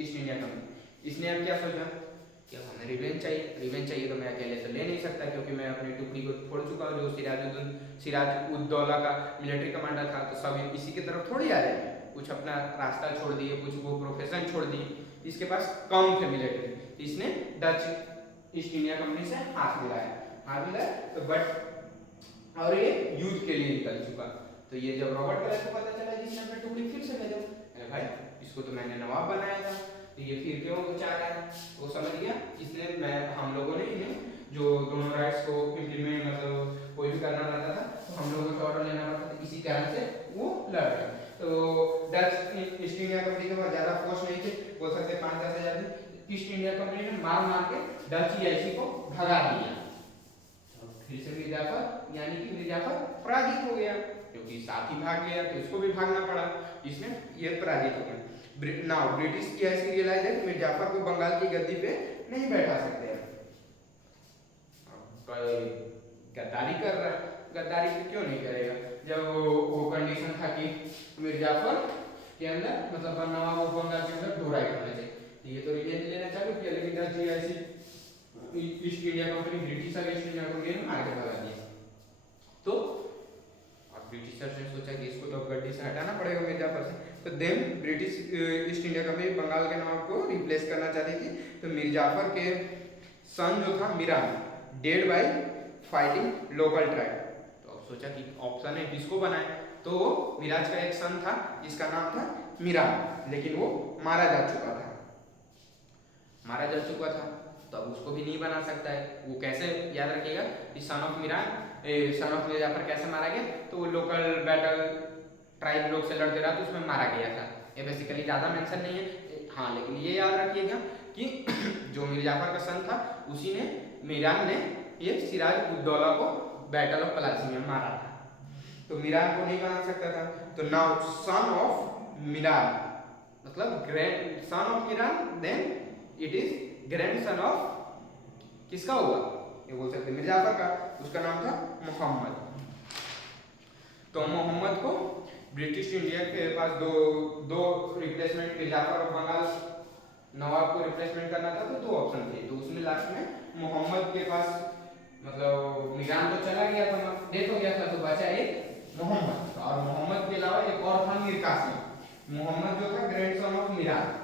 ईस्ट इंडिया कंपनी। इसने अब क्या सोचा कि अब हमें रिवेंज चाहिए, रिवेंज चाहिए तो मैं अकेले तो ले नहीं सकता, क्योंकि मैं अपनी टुकड़ी को छोड़ चुका हूँ जो सिराजुद्दौला का मिलिट्री कमांडर था, तो सब इसी की तरफ थोड़ी आ जाएंगे। कुछ अपना रास्ता छोड़ दिए, कुछ वो प्रोफेशन छोड़ दिए, इसके पास कम थे मिलिट्री, तो इसने डच ईस्ट इंडिया कंपनी से हाथ मिलाया तो बट और ये युद्ध के लिए निकल चुका। तो ये जब रॉबर्ट क्लाइव को पता चला जिसने अपनी टुकड़ी फिर से भेजा, अरे भाई इसको तो मैंने नवाब बनाया था, तो ये फिर क्यों चाह रहा है, वो समझ गया इसने हम लोगों ने इन्हें जो दोनों राइट्स को इम्प्लीमेंट मतलब कोई भी करना रहता था तो हम लोगों को ऑर्डर लेना पड़ता था, इसी कारण से वो लड़ रहे। तो डच ईस्ट इंडिया कंपनी के पास ज्यादा फोर्स नहीं थे, बोल सकते 5-10 हजार थे। ईस्ट इंडिया कंपनी ने मार मार के डच ईआईसी को भगा दिया। फिर से मिर्जाफर यानी कि मिर्जाफर पराजित हो गया, क्योंकि साथ ही भाग गया तो इसको भी भागना पड़ा, इसमें ये पराजित हो गया। नाउ ब्रिटिश ईआईसी रियलाइज है मिर्जाफर को बंगाल की गद्दी पे नहीं बैठा सकते। गद्दारी कर रहा है, गद्दारी तो क्यों नहीं करेगा जब वो कंडीशन था कि मिर्जाफर के अंदर मतलब नवाब ऑफ बंगाल के अंदर 2 राइट होने चाहिए। ये तो रिवेंज लेना चालू किया, लेकिन Dutch EIC east India company britisher east India company ने मार के भगा दिया। तो अब ब्रिटिशर ने सोचा कि इसको तो गद्दी से हटाना पड़ेगा मिर्जाफर से, तो then British East India Company Bengal के नवाब को रिप्लेस करना चाहती थी। तो मिर्जाफर के सन जो था Miran dead by fighting local tribe, तो अब सोचा कि ऑप्शन है किसको बनाए, तो मिराज का एक सन था जिसका नाम था मिरान, लेकिन वो मारा जा चुका था, तो अब उसको भी नहीं बना सकता है। वो कैसे याद रखिएगा कि सन of Miran son of Mir Jafar कैसे मारा गया, तो वो लोकल बैटल ट्राइब लोग से लड़ते रहा तो उसमें मारा गया था। ये बेसिकली ज़्यादा मेंशन नहीं है, हाँ लेकिन ये याद रखिएगा कि जो मिर्जाफर का सन था उसी ने मिरान ने ये सिराजुद्दौला को बैटल ऑफ प्लासी में मारा था, तो मिरान को नहीं बना सकता था। तो नाउ सन ऑफ मिरान मतलब grand son of Miran, then it is grand son of किसका हुआ, ये बोल सकते मिर्जाफर का, उसका नाम था मोहम्मद। तो मोहम्मद को ब्रिटिश इंडिया के पास दो रिप्लेसमेंट, मिर्जाफर और बंगाल नवाब को रिप्लेसमेंट करना था, तो 2 ऑप्शन थे, तो उसमें लास्ट में मोहम्मद के पास मतलब मिरान तो चला गया था, डेथ हो गया था, तो बचा एक मोहम्मद, और मोहम्मद के अलावा एक और था मीर कासिम। मोहम्मद जो था ग्रैंडसन ऑफ मिरान।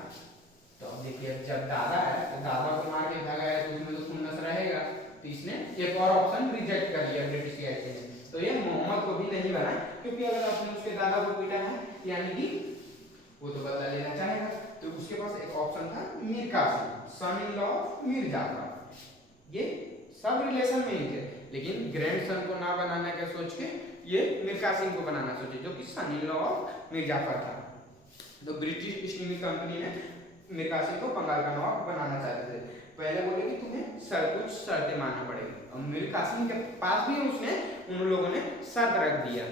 तो अब देखिए जब दादा है तो दादा को मार के भगा है तो उसमें तो खुन्नस रहेगा, तो इसने एक और ऑप्शन रिजेक्ट कर लिया ब्रिटिश ईआईसी ने, तो ये मोहम्मद को भी नहीं बनाया, क्योंकि अगर आपने उसके दादा को पीटा है यानी कि वो तो बदला लेना चाहेगा, तो उसके पास एक ऑप्शन था Mir Qasim, son in law of Mir Jafar. ये सब रिलेशन में ही थे, लेकिन ग्रैंडसन को ना बनाने का सोच के ये मीर कासिम को बनाना सोचे, जो कि son in law of Mir Jafar था। तो ब्रिटिश ईस्ट इंडिया कंपनी ने मीर कासिम को बंगाल का नवाब बनाना चाहते थे। पहले बोले कि तुम्हें कुछ शर्तें मानना पड़ेगी। अब मीर कासिम के पास भी उसने उन लोगों ने शर्त रख दिया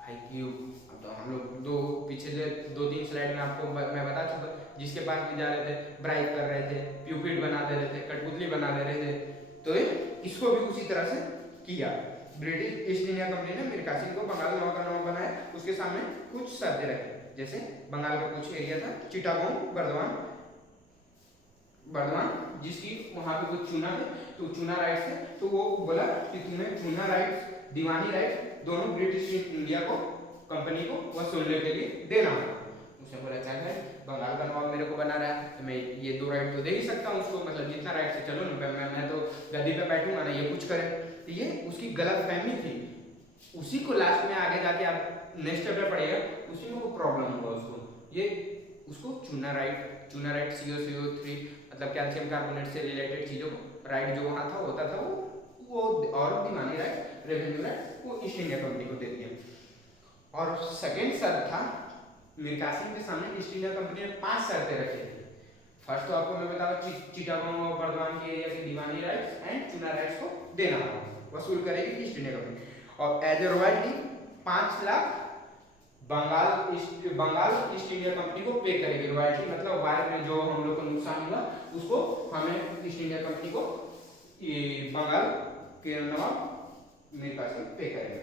भाई क्यों। अब तो हम लोग पिछले 2-3 स्लाइड में आपको मैं बता चुका, जिसके पास भी जा रहे थे ब्राइब कर रहे थे, प्यूपिड बना दे रहे थे, कठपुतली बना दे रहे थे, तो इसको भी उसी तरह से किया। ब्रिटिश ईस्ट इंडिया कंपनी ने मीर कासिम को बंगाल नवाब का नवाब बनाया। उसके सामने कुछ शर्तें रखी, जैसे बंगाल का कुछ एरिया था चिटागोंग बर्दवान जिसकी वहां पे कुछ चुना है, तो चुना राइट्स है, तो वो बोला कि तुम्हें चुना राइट्स, दीवानी राइट्स दोनों ब्रिटिश इंडिया को कंपनी को वसूलने के लिए देना होगा। उसने बोला क्या है, बंगाल का नवाब मेरे को बना रहा है तो मैं ये 2 राइट तो दे ही सकता हूँ उसको, मतलब जितना राइट से चलो ना, मैं तो गद्दी पे बैठूंगा ना, ये कुछ करे। तो ये उसकी गलत फहमी थी। उसी को लास्ट में आगे जाके आप नेक्स्ट चैप्टर पढ़िएगा, उसी में वो प्रॉब्लम होगा उसको। ये उसको चुना राइट CO3 मतलब कैल्शियम कार्बोनेट से रिलेटेड चीजों को राइट जो वहां था होता था वो और दीवानी राइट, रेवेन्यू राइट वो ईस्ट इंडिया कंपनी को दे दिया। और सेकेंड शर्त था मीर कासिम के सामने ईस्ट इंडिया कंपनी ने 5 शर्तें रखी थी। फर्स्ट तो आपको मैं बताऊँ चिटागोंग और बर्दवान के एरिया के दीवानी राइट्स एंड चुना राइट्स को देना होगा, वसूल करेगी ईस्ट इंडिया कंपनी। और as a royalty 5 lakh Bengal East India Company को पे करेगी रॉयल्टी, मतलब वार में जो हम लोग को नुकसान हुआ उसको हमें ईस्ट इंडिया कंपनी को बंगाल के नवाब मीर कासिम पे करेगा।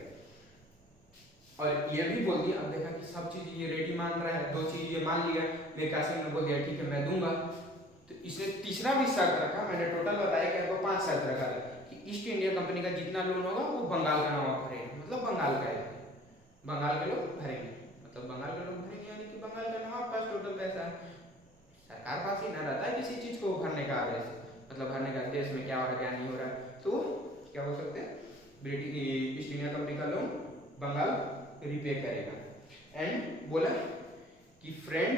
और ये भी बोल दिया, अब देखा कि सब चीज ये रेडी मान रहा है, 2 चीज ये मान लिया, मीर कासिम ने बोल दिया ठीक है मैं दूंगा। तो इसने तीसरा भी शर्त रखा, मैंने टोटल बताया कि आपको 5 शर्त रखा था कि ईस्ट इंडिया कंपनी का जितना लोन होगा वो बंगाल का नवाब भरेगा, मतलब बंगाल का है, बंगाल के लोग भरेंगे, मतलब बंगाल के लोग भरेंगे यानी कि बंगाल का नवाब पास टोटल पैसा है। सरकार पास ही ना रहता है किसी चीज को भरने का आदेश, मतलब भरने का देश में क्या हो रहा है क्या नहीं हो रहा है, तो क्या हो सकते हैं ब्रिटिश ईस्ट इंडिया कंपनी का लोन बंगाल रिपे करेगा। एंड बोला कि फ्रेंड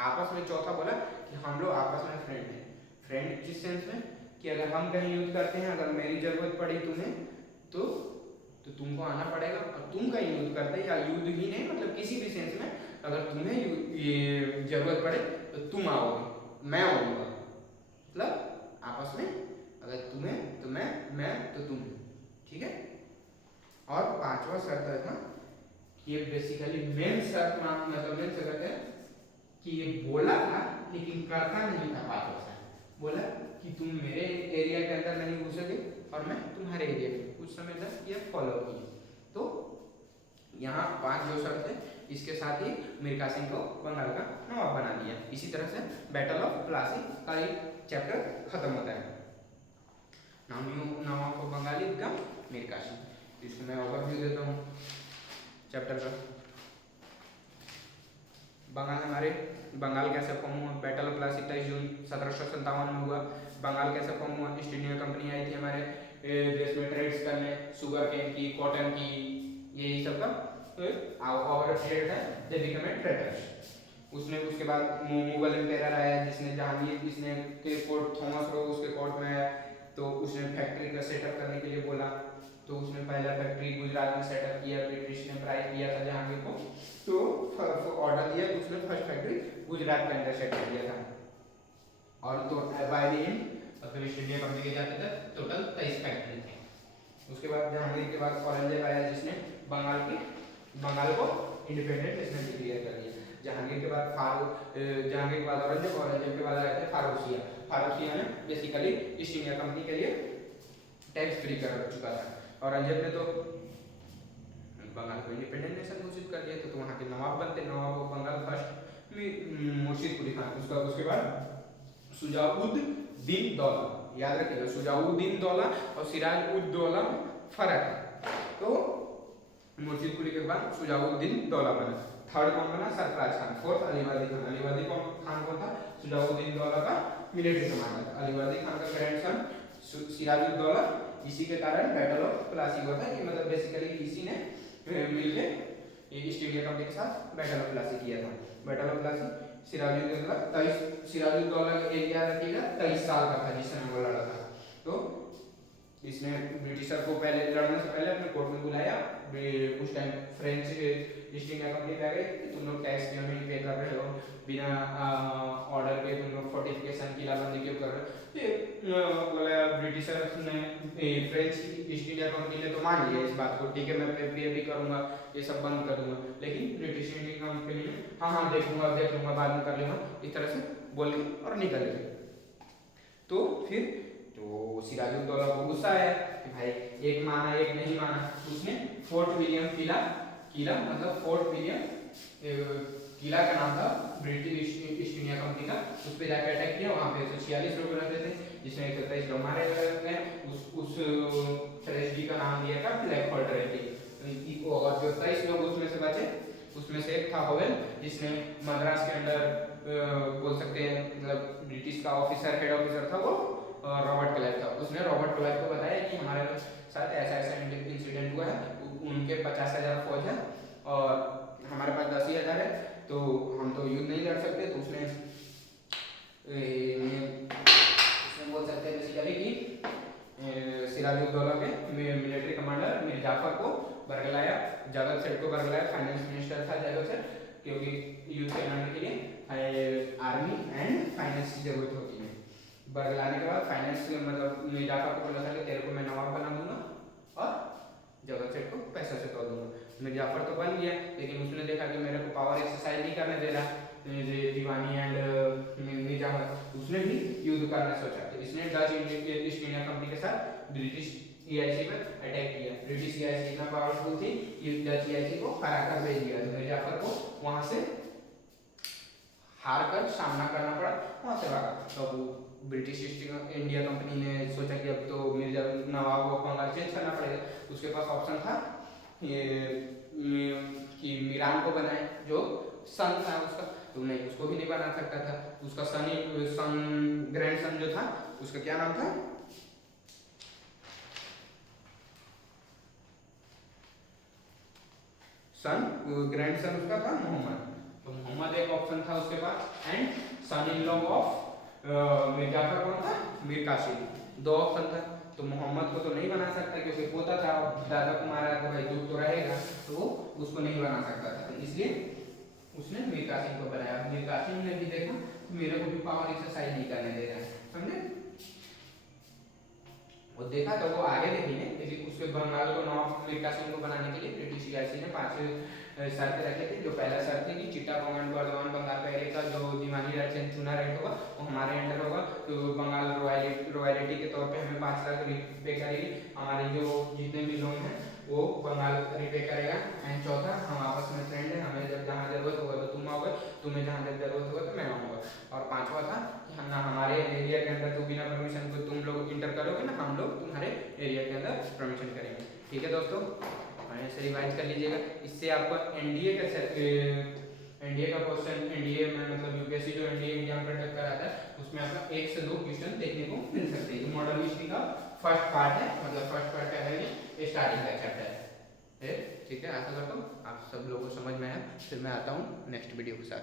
आपस में, चौथा बोला कि हम लोग आपस में फ्रेंड हैं। फ्रेंड किस सेंस में कि अगर हम कहीं युद्ध करते हैं, अगर मेरी जरूरत पड़ी तुम्हें तो तुमको आना पड़ेगा, और तुम कहीं युद्ध करते या युद्ध ही नहीं मतलब किसी भी सेंस में अगर तुम्हें ये जरूरत पड़े तो तुम आओगे, मैं आऊंगा, मतलब आपस में अगर तुम्हें तो मैं तो तुम, ठीक है। और 5वां शर्त था कि ये बेसिकली मेन शर्त मतलब मेन शर्त है कि ये बोला था लेकिन करता नहीं था। 5वां शर्त बोला कि तुम मेरे एरिया के अंदर नहीं घुसोगे और मैं तुम्हारे एरिया में, कुछ समय तक ये फॉलो किए। तो यहाँ 5 जो शर्त है इसके साथ ही मीर कासिम को बंगाल का नवाब बना दिया। इसी तरह से बैटल ऑफ प्लासी का एक चैप्टर खत्म होता है। नवाब को बंगाली का मीर कासिम, इसको मैं ओवरव्यू देता हूँ चैप्टर का। बंगाल कैसे फॉर्म हुआ, बैटल ऑफ प्लासी 23 जून 1757 में हुआ। बंगाल कैसे फॉर्म हुआ, ईस्ट इंडिया कंपनी आई थी हमारे देश में ट्रेड्स करने, शुगर केन की, कॉटन की, यही सब का ओवर ट्रेड है, दे बिकम ए ट्रेडर्स। उसके बाद मुगल एम्पायर आया जिसने जहांगीर इसने के कोर्ट थॉमस रो उसके कोर्ट में आया, तो उसने फैक्ट्री का सेटअप करने के लिए बोला, तो उसने पहला फैक्ट्री गुजरात में सेटअप किया। ब्रिटिश ने प्राइज दिया था जहांगीर को, तो ऑर्डर दिया, उसने फर्स्ट फैक्ट्री गुजरात के अंदर सेटअप किया था। और तो बाय द एंड मतलब ईस्ट इंडिया कंपनी के जाते थे टोटल 23 फैक्ट्री थे। उसके बाद जहांगीर के बाद औरंगजेब आया जिसने बंगाल को इंडिपेंडेंट इसने डिक्लेयर कर दिया। जहांगीर के बाद औरंगजेब के बाद आए थे फारूकिया ने बेसिकली ईस्ट इंडिया कंपनी के लिए टैक्स फ्री कर चुका था। औरंगजेब ने तो बंगाल को इंडिपेंडेंट नेशन घोषित कर दिया, तो वहाँ के नवाब बनते, नवाब ऑफ बंगाल फर्स्ट मुर्शिद कुली खान, उसके बाद सुजाउद्दीन दौला। याद रखिएगा सुजाउद्दीन दौला और सिराजुद्दौला में फर्क है। तो मुर्शिद कुली के बाद सुजाउद्दीन दौला बना। थर्ड कौन बना, सरफराज खान। फोर्थ अलीवर्दी खान। अलीवर्दी खान कौन था, सुजाउद्दीन दौला का मिलिट्री कमांडर। अलीवर्दी खान का ग्रैंडसन सिराजुद्दौला, इसी के कारण बैटल ऑफ प्लासी हुआ था कि मतलब बेसिकली इसी ने मिलके ईस्ट इंडिया कंपनी के साथ बैटल ऑफ प्लासी किया था। बैटल ऑफ प्लासी सिराजुद्दौला का एरिया रखिएगा 23 साल का था जिस समय वो लड़ा था। तो इसने ब्रिटिशर को पहले लड़ने से पहले अपने कोर्ट में बुलाया। उस time French east India company पे आ गई कि तुम लोग टैक्स क्यों नहीं पे कर रहे हो, बिना ऑर्डर के तुम लोग फोर्टिफिकेशन की लाबंदी क्यों कर रहे हो। ये बोला ब्रिटिशर्स ने, फ्रेंच ईस्ट इंडिया कंपनी ने तो मान लिया इस बात को, ठीक है मैं पे भी करूँगा, ये सब बंद कर दूंगा, लेकिन ब्रिटिश इंडियन कंपनी ने हाँ देख लूँगा बाद में कर लूँगा, इस तरह से बोल के और निकल गए। तो फिर तो सिराजुद्दौला को गुस्सा आया कि भाई एक माना एक नहीं माना। उसने फोर्ट विलियम किला मतलब फोर्ट विलियम किला का नाम था ब्रिटिश ईस्ट इंडिया कंपनी का, उस पर जाकर अटैक किया। वहाँ पे 146 लोग रहते थे, जिसमें 123 लोग मारे गए। उस ट्रेजेडी का नाम दिया था ब्लैक हॉल ट्रेजेडी। और जो 23 लोग उसमें से बचे, उसमें से एक था होवेल, जिसने मद्रास के अंडर बोल सकते हैं मतलब ब्रिटिश का ऑफिसर, हेड ऑफिसर था वो रॉबर्ट क्लाइव था। उसने रॉबर्ट क्लाइव को बताया कि हमारे साथ ऐसा ऐसा इंसिडेंट हुआ है, उनके 50,000 फौज है और हमारे पास 10,000 है, तो हम तो युद्ध नहीं लड़ सकते। तो उसने बोल सकते हैं बेसिकली कि सिराजुद्दौला के मिलिट्री कमांडर मीर जाफर को बरगलाया, जगत सेठ को बरगलाया, फाइनेंस मिनिस्टर था जगत सेठ, क्योंकि युद्ध से लड़ने के लिए आर्मी एंड फाइनेंस की जरूरत होती है। बरगलाने के बाद फाइनेंस मतलब मीर जाफर को बोला था कि तेरे को मैं नवाब बना दूंगा और जगत सेठ को पैसा से तोड़ दूंगा। मीर जाफर तो बन गया, लेकिन उसने देखा कि मेरे को पावर एक्सरसाइज नहीं करने दे रहा दीवानी एंड निजामत, उसने भी युद्ध करना सोचा। तो इसने डच ईस्ट इंडिया कंपनी के साथ ब्रिटिश ईआईसी पर अटैक किया। ब्रिटिश ईआईसी इतना पावरफुल थी कि डच ईआईसी को हरा कर भेज दिया। तो मीर जाफर को वहां से हार कर सामना करना पड़ा, वहां से भागा। तो ब्रिटिश ईस्ट इंडिया कंपनी ने सोचा कि अब तो मिर्जा नवाब को बंगाल चेंज करना पड़ेगा। उसके पास ऑप्शन था ये कि मीरान को बनाए, जो सन था उसका, तो नहीं उसको भी नहीं बना सकता था। उसका ग्रैंड सन जो था, उसका क्या नाम था, ग्रैंड सन उसका था मोहम्मद। तो मोहम्मद एक ऑप्शन था उसके पास, and son in law of Mir Jafar कौन था, मीर कासिम, दो ऑप्शन था। तो मोहम्मद को तो नहीं बना सकता क्योंकि पोता था, दादा को मारा तो भाई दुख तो रहेगा, तो वो उसको नहीं बना सकता था। तो इसलिए उसने मीर कासिम को बनाया। मीर कासिम ने भी देखा मेरे को भी पावर एक्सरसाइज नहीं करने दे रहा है, समझे। वो देखा तो वो आगे देखेंगे, लेकिन उसके बंगाल को नवाब मीर कासिम को बनाने के लिए ब्रिटिश ईआईसी ने 5 शर्तें रखे थे। जो पहला शर्त थी कि चिट्टागोंग एंड बर्दवान बंगाल का एरिया का जो दीवानी राजचंद चुना रेट होगा वो हमारे अंडर होगा। तो बंगाल रॉयल्टी के तौर पे हमें 5 लाख पे करेगी, हमारे जो जितने भी लोग हैं वो बंगाल रिपे करेगा। एंड चौथा, हम आपस में फ्रेंड है, हमें जब जहाँ जरूरत होगा तो तुम आओगे, तुम्हें जहाँ जब जरूरत होगा तो मैं आऊँगा। और पांचवा था कि हम ना हमारे एरिया के अंदर तो बिना परमिशन को तुम लोग इंटर करोगे ना, हम लोग तुम्हारे एरिया के अंदर परमिशन करेंगे। ठीक है दोस्तों, ऐसे रिवाइज कर लीजिएगा। इससे आपको एनडीए का क्वेश्चन, एनडीए में मतलब यूपीएससी जो एनडीए एग्जाम कंडक्ट कराता है उसमें आपका 1 से 2 क्वेश्चन देखने को मिल सकते हैं। मॉडल हिस्ट्री का फर्स्ट पार्ट है, मतलब फर्स्ट पार्ट का है ये स्टार्टिंग का चैप्टर है। ठीक है, आशा करता हूँ आप सब लोगों को समझ में आया। फिर मैं आता हूँ नेक्स्ट वीडियो के साथ।